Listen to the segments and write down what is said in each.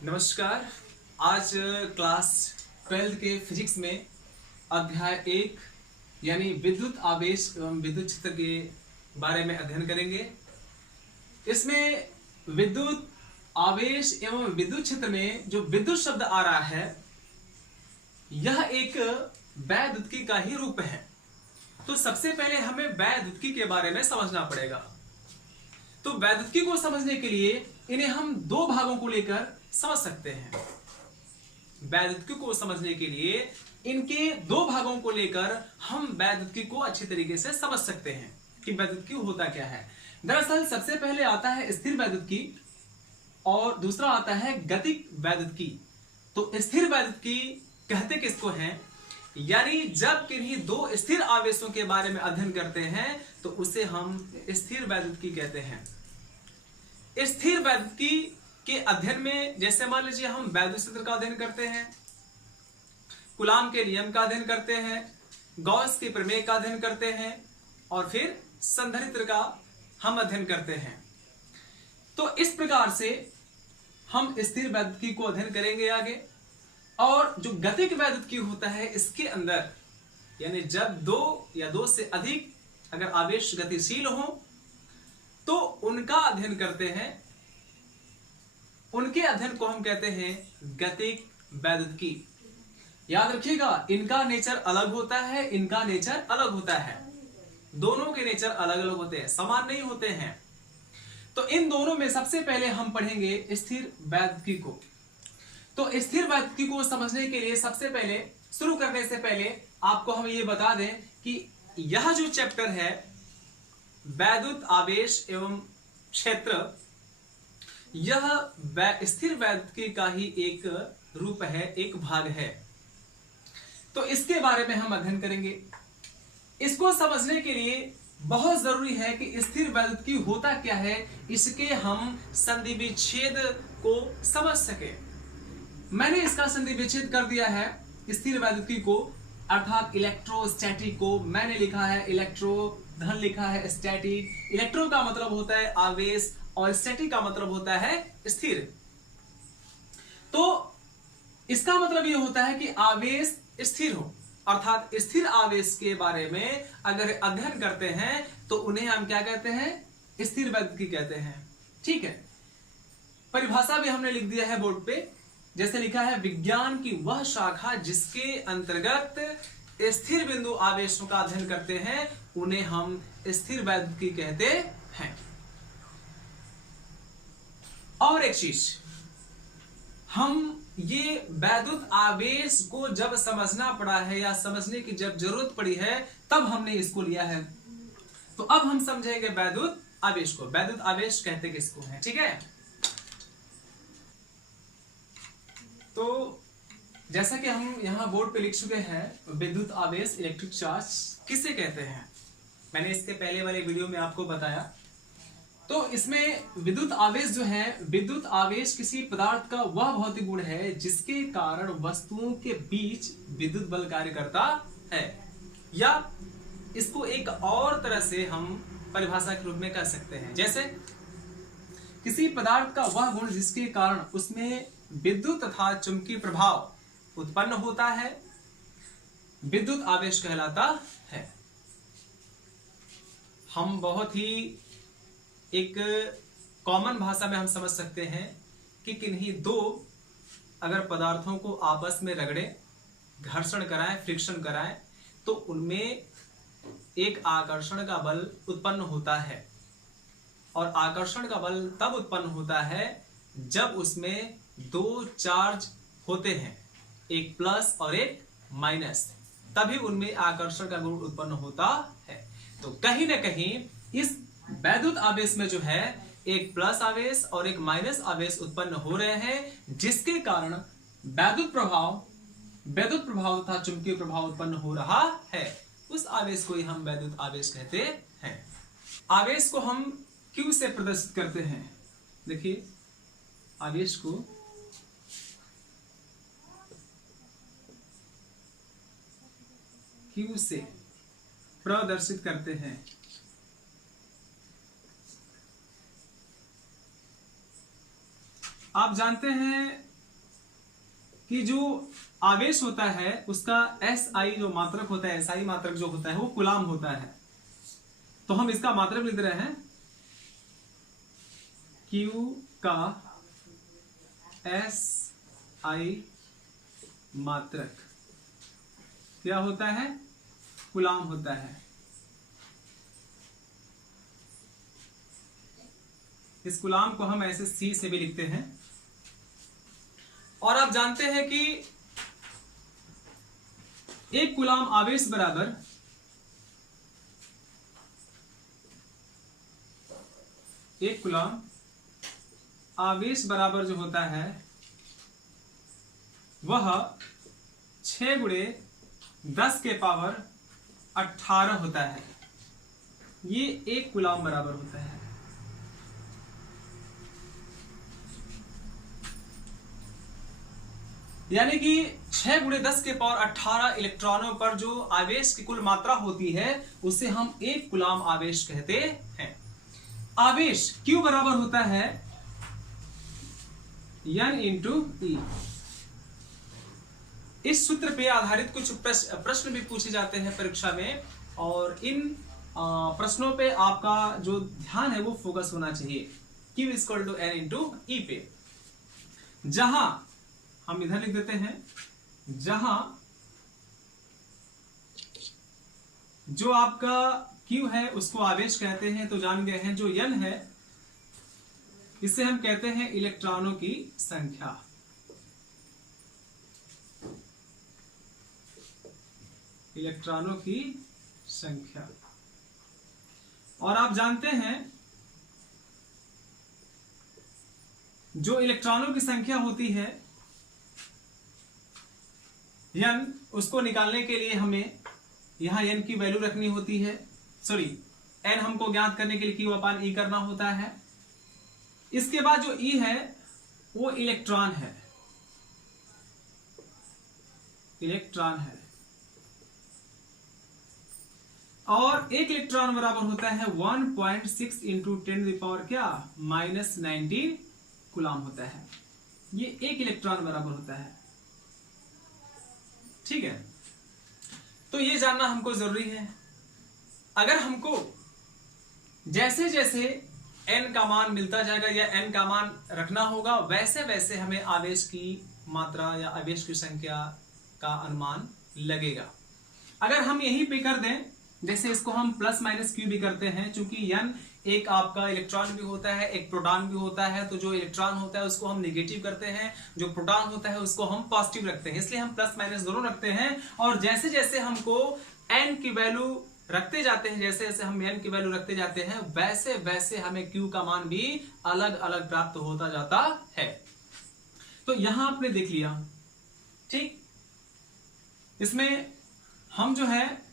नमस्कार। आज क्लास 12 के फिजिक्स में अध्याय 1 यानी विद्युत आवेश एवं विद्युत क्षेत्र के बारे में अध्ययन करेंगे। इसमें विद्युत आवेश एवं विद्युत क्षेत्र में जो विद्युत शब्द आ रहा है यह एक वैद्युतिकी का ही रूप है। तो सबसे पहले हमें वैद्युतिकी के बारे में समझना पड़ेगा। तो वैद्युतिकी को समझने के लिए इन्हें हम दो भागों को लेकर समझ सकते हैं। वैद्युतिकी को समझने के लिए इनके दो भागों को लेकर हम वैद्युतिकी को अच्छी तरीके से समझ सकते हैं कि वैद्युतिकी होता क्या है। दरअसल सबसे पहले आता है स्थिर वैद्युतिकी और दूसरा आता है गतिक वैद्युतिकी। तो स्थिर वैद्युतिकी कहते किसको हैं? यानी जब किन्हीं दो स्थिर आवेशों के बारे में अध्ययन करते हैं तो उसे हम स्थिर वैद्युतिकी कहते हैं। स्थिर वैद्युतिकी के अध्ययन में जैसे मान लीजिए हम वैद्युत क्षेत्र का अध्ययन करते हैं, कूलाम के नियम का अध्ययन करते हैं, गॉस के प्रमेय का अध्ययन करते हैं और फिर संधारित्र का हम अध्ययन करते हैं। तो इस प्रकार से हम स्थिर वैद्युतिकी को अध्ययन करेंगे आगे। और जो गतिक वैद्युतिकी होता है इसके अंदर यानी जब दो या दो से अधिक अगर आवेश गतिशील हो तो उनका अध्ययन करते हैं, उनके अध्ययन को हम कहते हैं गतिक वैद्युतिकी। याद रखिएगा, इनका नेचर अलग होता है, इनका नेचर अलग होता है। दोनों के नेचर अलग अलग होते हैं, समान नहीं होते हैं। तो इन दोनों में सबसे पहले हम पढ़ेंगे स्थिर वैद्युतिकी को। तो स्थिर वैद्युतिकी को समझने के लिए सबसे पहले शुरू करने से पहले आपको हम ये बता दें कि यह जो चैप्टर है वैद्युत आवेश एवं क्षेत्र, यह स्थिर वैद्युतिकी का ही एक रूप है, एक भाग है। तो इसके बारे में हम अध्ययन करेंगे। इसको समझने के लिए बहुत जरूरी है कि स्थिर वैद्युतिकी होता क्या है, इसके हम संधि विच्छेद को समझ सके। मैंने इसका संधि विच्छेद कर दिया है स्थिर वैद्युतिकी को, अर्थात इलेक्ट्रोस्टैटिक को मैंने लिखा है इलेक्ट्रो, धन लिखा है स्टैटिक। इलेक्ट्रो का मतलब होता है आवेश और स्टैटिक का मतलब होता है स्थिर। तो इसका मतलब यह होता है कि आवेश स्थिर हो, अर्थात स्थिर आवेश के बारे में अगर अध्ययन करते हैं तो उन्हें हम क्या कहते हैं? स्थिर वैद्युतिकी कहते हैं। ठीक है, परिभाषा भी हमने लिख दिया है बोर्ड पे। जैसे लिखा है, विज्ञान की वह शाखा जिसके अंतर्गत स्थिर बिंदु आवेशों का अध्ययन करते हैं उन्हें हम स्थिर वैद्युतिकी कहते हैं। और एक चीज, हम ये वैद्युत आवेश को जब समझना पड़ा है या समझने की जब जरूरत पड़ी है तब हमने इसको लिया है। तो अब हम समझेंगे वैद्युत आवेश को। वैद्युत आवेश कहते किसको हैं? ठीक है, तो जैसा कि हम यहां बोर्ड पे लिख चुके हैं, विद्युत आवेश इलेक्ट्रिक चार्ज किसे कहते हैं, मैंने इसके पहले वाले वीडियो में आपको बताया। तो इसमें विद्युत आवेश जो है, विद्युत आवेश किसी पदार्थ का वह भौतिक गुण है जिसके कारण वस्तुओं के बीच विद्युत बल कार्य करता है। या इसको एक और तरह से हम परिभाषा के रूप में कह सकते हैं, जैसे किसी पदार्थ का वह गुण जिसके कारण उसमें विद्युत तथा चुंबकीय प्रभाव उत्पन्न होता है, विद्युत आवेश कहलाता है। हम बहुत ही एक कॉमन भाषा में हम समझ सकते हैं कि किन्हीं दो अगर पदार्थों को आपस में रगड़े, घर्षण कराएं, फ्रिक्शन कराएं तो उनमें एक आकर्षण का बल उत्पन्न होता है। और आकर्षण का बल तब उत्पन्न होता है जब उसमें दो चार्ज होते हैं, एक प्लस और एक माइनस, तभी उनमें आकर्षण का गुण उत्पन्न होता है। तो कहीं ना कहीं इस वैद्युत आवेश में जो है एक प्लस आवेश और एक माइनस आवेश उत्पन्न हो रहे हैं, जिसके कारण वैद्युत प्रभाव तथा चुंबकीय प्रभाव उत्पन्न हो रहा है। उस आवेश को ही हम वैद्युत आवेश कहते हैं। आवेश को हम Q से प्रदर्शित करते हैं। देखिए, आवेश को Q से प्रदर्शित करते हैं। आप जानते हैं कि जो आवेश होता है उसका SI जो मात्रक होता है, SI मात्रक जो होता है वो कूलाम होता है। तो हम इसका मात्रक लिख रहे हैं Q का SI मात्रक क्या होता है? कूलाम होता है। इस कूलाम को हम ऐसे C से भी लिखते हैं। और आप जानते हैं कि एक कूलाम आवेश बराबर एक कूलाम आवेश बराबर जो होता है वह 6 गुणे 10 के पावर 18 होता है। ये एक कूलाम बराबर होता है। यानी कि 6 गुणे 10 के पावर 18 इलेक्ट्रॉनों पर जो आवेश की कुल मात्रा होती है उसे हम एक कूलाम आवेश कहते हैं। आवेश Q बराबर होता है N इंटू E। इस सूत्र पे आधारित कुछ प्रश्न भी पूछे जाते हैं परीक्षा में, और इन प्रश्नों पे आपका जो ध्यान है वो फोकस होना चाहिए। Q equal to N into E पे, जहां हम इधर लिख देते हैं, जहां जो आपका Q है उसको आवेश कहते हैं, तो जान गए हैं। जो N है इसे हम कहते हैं इलेक्ट्रॉनों की संख्या। इलेक्ट्रॉनों की संख्या। और आप जानते हैं जो इलेक्ट्रॉनों की संख्या होती है N, उसको निकालने के लिए हमें यहां N की वैल्यू रखनी होती है। सॉरी, N हमको ज्ञात करने के लिए Q अपान E करना होता है। इसके बाद जो E है वो इलेक्ट्रॉन है, इलेक्ट्रॉन है। और एक इलेक्ट्रॉन बराबर होता है 1.6 इंटू 10 क्या -19 कूलाम होता है। ये एक इलेक्ट्रॉन बराबर होता है। ठीक है, तो ये जानना हमको जरूरी है। अगर हमको जैसे जैसे n का मान मिलता जाएगा या n का मान रखना होगा, वैसे वैसे हमें आवेश की मात्रा या आवेश की संख्या का अनुमान लगेगा। अगर हम यहीं पे कर दें, जैसे इसको हम प्लस माइनस क्यू भी करते हैं, चूंकि n एक आपका इलेक्ट्रॉन भी होता है, एक प्रोटॉन भी होता है, तो जो इलेक्ट्रॉन होता है उसको हम नेगेटिव करते हैं, जो प्रोटॉन होता है उसको हम पॉजिटिव रखते हैं, इसलिए हम प्लस माइनस दोनों रखते हैं। और जैसे जैसे हमको n की वैल्यू रखते जाते हैं, जैसे जैसे हम n की वैल्यू रखते जाते हैं, वैसे वैसे हमें q का मान भी अलग अलग प्राप्त होता जाता है। तो यहां आपने देख लिया। ठीक, इसमें हम जो है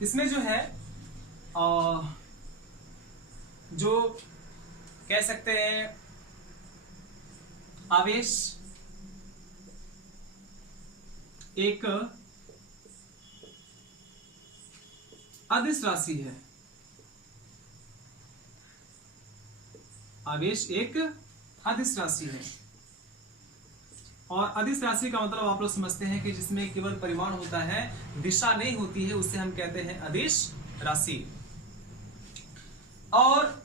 इसमें जो है जो कह सकते हैं आवेश एक अदिश राशि है। आवेश एक अदिश राशि है, और अदिश राशि का मतलब आप लोग समझते हैं कि जिसमें केवल परिमाण होता है, दिशा नहीं होती है, उसे हम कहते हैं अदिश राशि। और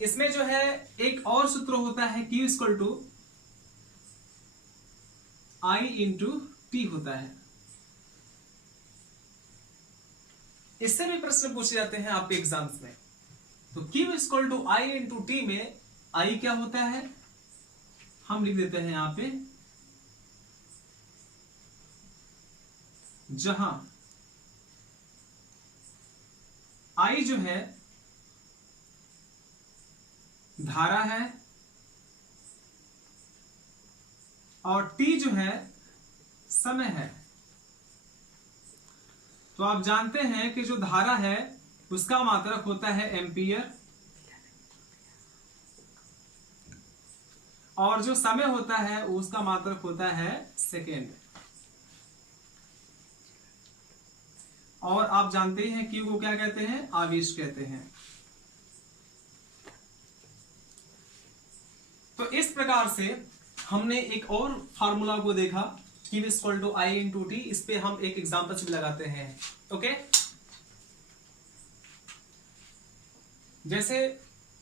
इसमें जो है एक और सूत्र होता है Q equal to I into T होता है। इससे भी प्रश्न पूछे जाते हैं आपके एग्जाम्स में। तो Q equal to I into T में I क्या होता है, हम लिख देते हैं यहां पे, जहां I जो है धारा है और T जो है समय है। तो आप जानते हैं कि जो धारा है उसका मात्रक होता है एम्पियर, और जो समय होता है उसका मात्रक होता है सेकेंड। और आप जानते ही हैं Q को क्या कहते हैं, आवेश कहते हैं। तो इस प्रकार से हमने एक और फार्मूला को देखा, Q equal to I into T. इस पे हम एक एग्जाम्पल से लगाते हैं। ओके, जैसे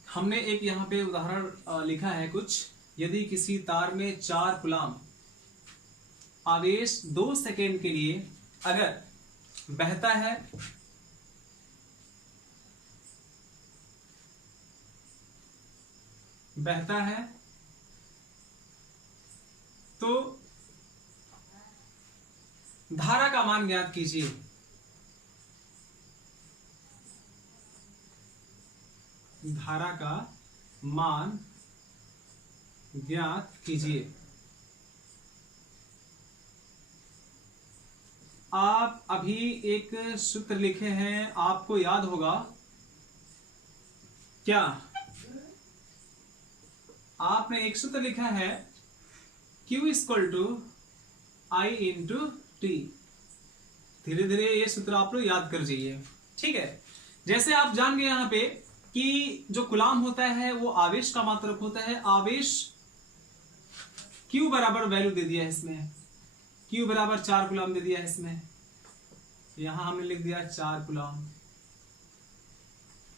हमने एक यहाँ पे उदाहरण लिखा है कुछ, यदि किसी तार में 4 कूलम आवेश 2 सेकेंड के लिए अगर बहता है तो धारा का मान ज्ञात कीजिए। धारा का मान ज्ञात कीजिए। आप अभी एक सूत्र लिखे हैं, आपको याद होगा क्या? आपने एक सूत्र लिखा है Q equal to I into T. धीरे धीरे ये सूत्र आप लोग याद कर जाइए। ठीक है, जैसे आप जान गए यहां पे कि जो कूलम होता है वो आवेश का मात्रक होता है। आवेश Q बराबर वैल्यू दे दिया है इसमें, Q बराबर 4 कूलम दे दिया है इसमें, यहां हमने लिख दिया 4 कूलम।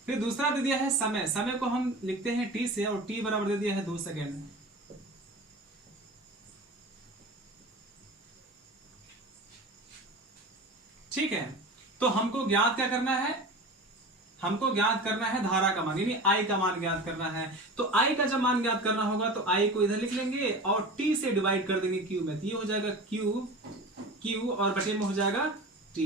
फिर दूसरा दे दिया है समय, समय को हम लिखते हैं T से, और T बराबर दे दिया है 2 सेकेंड। ठीक है, तो हमको ज्ञात क्या करना है? हमको ज्ञात करना है धारा का मान, यानी I का मान ज्ञात करना है। तो I का जब मान ज्ञात करना होगा तो I को इधर लिख लेंगे और T से डिवाइड कर देंगे Q में, तो ये हो जाएगा Q और बटे में हो जाएगा T।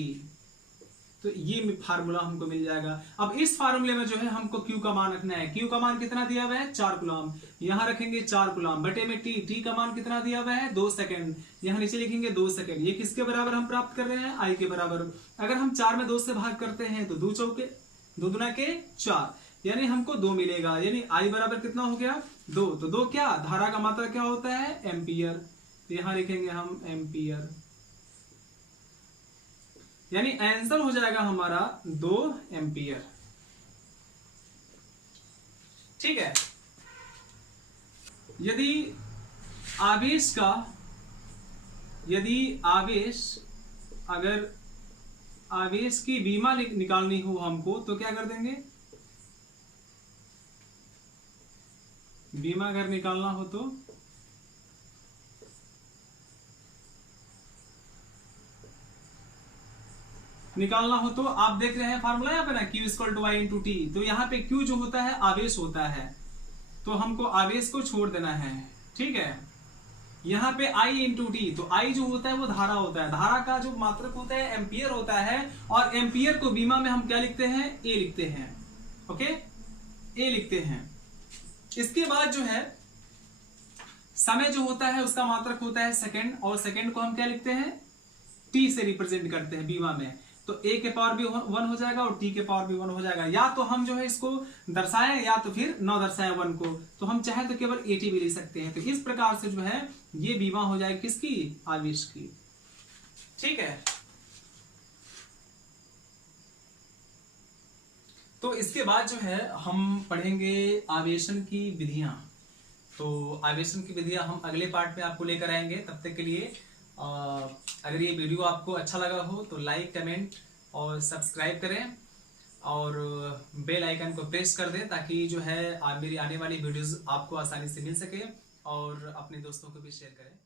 तो ये फार्मूला हमको मिल जाएगा। अब इस फार्मूले में जो है हमको Q का मान रखना है। Q का मान कितना दिया हुआ है? 4 कूलम। यहां रखेंगे 4 कूलम, बटे में T का मान कितना दिया हुआ है? 2 सेकेंड। यहां नीचे लिखेंगे 2 सेकेंड। ये किसके बराबर हम प्राप्त कर रहे हैं? I के बराबर। अगर हम 4 में 2 से भाग करते हैं तो 2 चौके 2 दूना के 4, यानी हमको 2 मिलेगा, यानी I बराबर कितना हो गया? 2। तो 2 क्या? धारा का मात्रा क्या होता है? एम्पियर। यहां लिखेंगे हम एम्पियर, यानी आंसर हो जाएगा हमारा 2 एम्पियर। ठीक है, यदि अगर आवेश की बीमा निकालनी हो हमको तो क्या कर देंगे? बीमा अगर निकालना हो तो आप देख रहे हैं फार्मूला यहाँ पे ना, Q equal to I into T. तो यहाँ पे Q जो होता है आवेश होता है, तो हमको आवेश को छोड़ देना है। ठीक है, यहाँ पे I इंटू टी, तो I जो होता है वो धारा होता है। धारा का जो मात्रक होता है एम्पियर होता है, और एम्पियर को बीमा में हम क्या लिखते हैं? A लिखते हैं। ओके, A लिखते हैं। इसके बाद जो है समय जो होता है उसका मात्रक होता है सेकंड, और सेकंड को हम क्या लिखते हैं? T से रिप्रेजेंट करते हैं बीमा में। तो A के पावर भी 1 हो जाएगा और T के पावर भी 1 हो जाएगा। या तो हम जो है इसको दर्शाएं या तो फिर न दर्शाएं 1 को, तो हम चाहे तो केवल AT भी ले सकते हैं। तो इस प्रकार से जो है ये बीमा हो जाएगी किसकी? आवेश की। ठीक है, तो इसके बाद जो है हम पढ़ेंगे आवेशन की विधियां। तो आवेशन की विधियां हम अगले पार्ट में आपको लेकर आएंगे। तब तक के लिए अगर ये वीडियो आपको अच्छा लगा हो तो लाइक, कमेंट और सब्सक्राइब करें, और बेल आइकन को प्रेस कर दें ताकि जो है मेरी आने वाली वीडियोस आपको आसानी से मिल सके, और अपने दोस्तों को भी शेयर करें।